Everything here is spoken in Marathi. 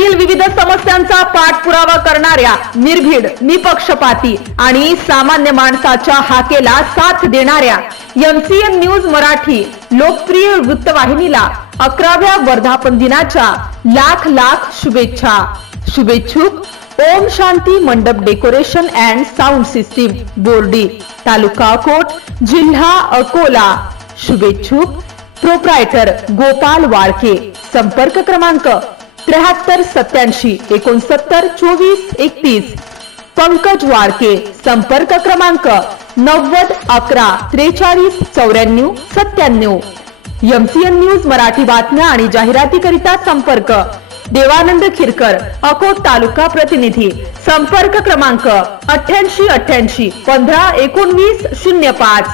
समाजातील विविध समस्यांचा पाठपुरावा करणाऱ्या निर्भीड, निपक्षपाती आणि सामान्य माणसाच्या हाकेला साथ देणाऱ्या MCN न्यूज मराठी लोकप्रिय वृत्तवाहिनीला 11व्या वर्धापन दिनाच्या लाख लाख शुभेच्छा। शुभेच्छुक Om Shanti Mandap decoration and sound system, Bordi, taluka Akot, जिल्हा अकोला। शुभेच्छुक प्रोप्रायटर गोपाल वाळके। संपर्क क्रमांक 73 87 69 24 31। पंकज वाळके। संपर्क क्रमांक 90 11 43 94 97। MCN न्यूज मराठी बातम्या आणि जाहिरातीकरिता संपर्क देवानंद खिरकर, अकोट तालुका प्रतिनिधी। संपर्क क्रमांक 88 88 15 19 05।